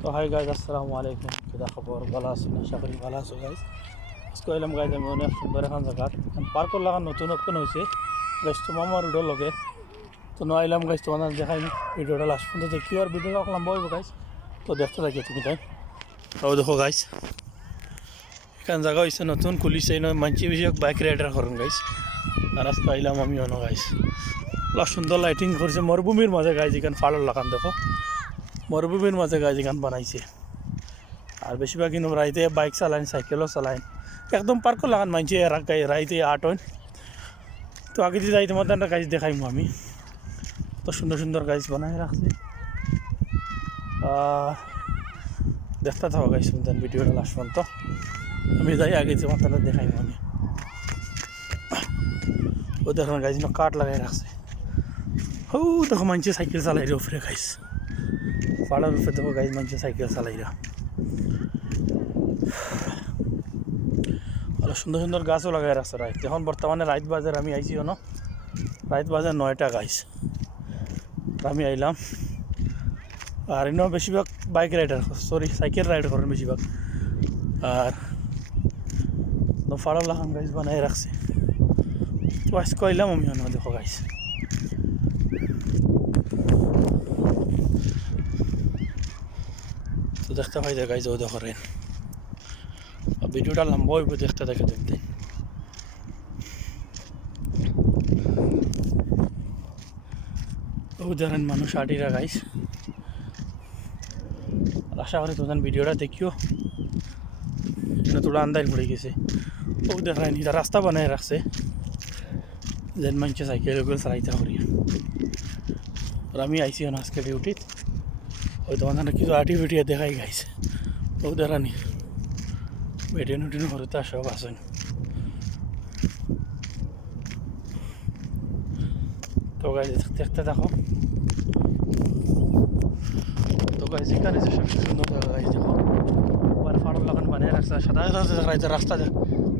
তো hi guys আসসালামু আলাইকুম। কিদা খবর? ভালো আছেন? আশা করি ভালো আছো গাইজ আজকে এলাম গাইজ আমি অনেক সুন্দর এখন জায়গাত পার্কর লাগা নতুন ওপেন হয়েছে গাইজ তো মামার রোডের লগে। তো নয় এলাম গাইজ তোমার দেখাই ভিডিওটা লাস্ট পর্যন্ত। দেখি আর ভিডিওটা লম্বা হইব গাইজ তো দেখতে থাকি তুমি তাই। তাও দেখো গাইজ এখান জায়গা হয়েছে নতুন খুলিছে। মানছি বেশি বাইক রাইডার করেন গাইজ আজকে আইলাম আমি অন গাইজ সুন্দর লাইটিং করছে মরুভূমির মাঝে গাইজ এখান ফাড়ার লাগান দেখো। মরুভূমির মাঝে গাছ এখান বানাইছে। আর বেশিরভাগ কিন্তু রাইতে বাইক চালাইন সাইকেলও চালাইন একদম পার্কও লাগান মানছে রাইতে আট হইন তো আগে দিয়ে যাইতে মধ্যে একটা গাছ দেখাইমু আমি। তো সুন্দর সুন্দর গাছ বানাই রাখছে। দেখতে থাকো গাছ শুনতেন ভিডিওটা লাস্ট পর্যন্ত। আমি যাই, আগে যে মাথাটা দেখাইমু আমি। ও দেখুন গাছ কাঠ লাগাই রাখছে। ও দেখো মানছে সাইকেল চালাই রে উপরে গাইছে পাড়ার উপরে দেখো গাইজ মানুষ সাইকেল চালাইরা ভালো সুন্দর সুন্দর গাছও লাগাই রাখছে রাইত এখন বর্তমানে রাইত বাজার, আমি আইছি ন রাইত বাজার নয়টা গাছ আমি আইলাম। আর এনেও বেশিরভাগ bike rider sorry cycle ride করেন বেশিরভাগ। আর ফাড়া লাগান গাছ বানাই রাখছে। তো আজকে আইলাম আমি অন্য দেখো গাছ তো দেখতে পাই যে গাইজ ওদের করেন ভিডিওটা লম্বা হইব দেখতে দেখে দেখতে। উদাহরণ মানুষ আটিরা গাইস আশা করি তোমার ভিডিওটা দেখিও। এটা তোরা আন্দাজ পড়ে গেছে। ও দেখায় এটা রাস্তা বানায় রাখছে। যেন মানুষে সাইকেল ওগুলো চালাইতে আর আমি আইসি আজকে ডিউটিত ওই তোমার কিছু আর্টিভিটিয়া দেখাই গাইছে। ও দেখানি বেটেন উটেন ঘরেতে সব আসেন তো গাইজ দেখতে দেখো। তো গাইজ এখানে যে সব সুন্দর গাইজ দেখো। ওখানে ফাড়ল লাগান বানিয়ে রাখছে। সাদা দেখা রাস্তা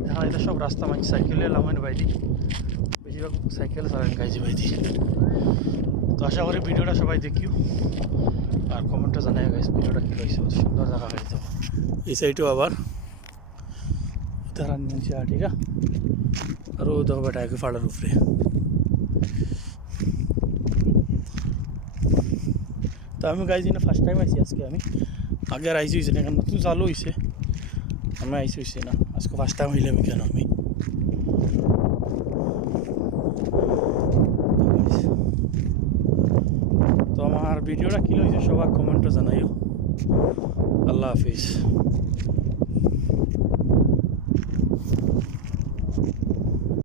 দেখা যাচ্ছে সব রাস্তা মানে সাইকেলে লামাইন বাইদি বেশিরভাগ সাইকেল চালান গাইজি বাইদি তো আশা করি ভিডিওটা সবাই দেখিও। আর কমেন্টটা জানাই গাইস ভিডিওটা কী লাগছে সুন্দর জায়গা হয়ে যাব। এই সাইডেও আবার উদাহরণ নিয়েছে আটিরা আর ও দেখো বেটা একে ফাড়ার উপরে। তো আমি গাইছি না ফার্স্ট টাইম আইছি আজকে আমি। আগে আর আইসি হয়েছে না, এখন নতুন চালু হয়েছে আমি আইসি হয়েছে না, আজকে ফার্স্ট টাইম হইলাম কেন আমি তো আমার ভিডিওটা কী লাগছে সবার কমেন্টও জানাইও। আল্লাহ হাফিজ।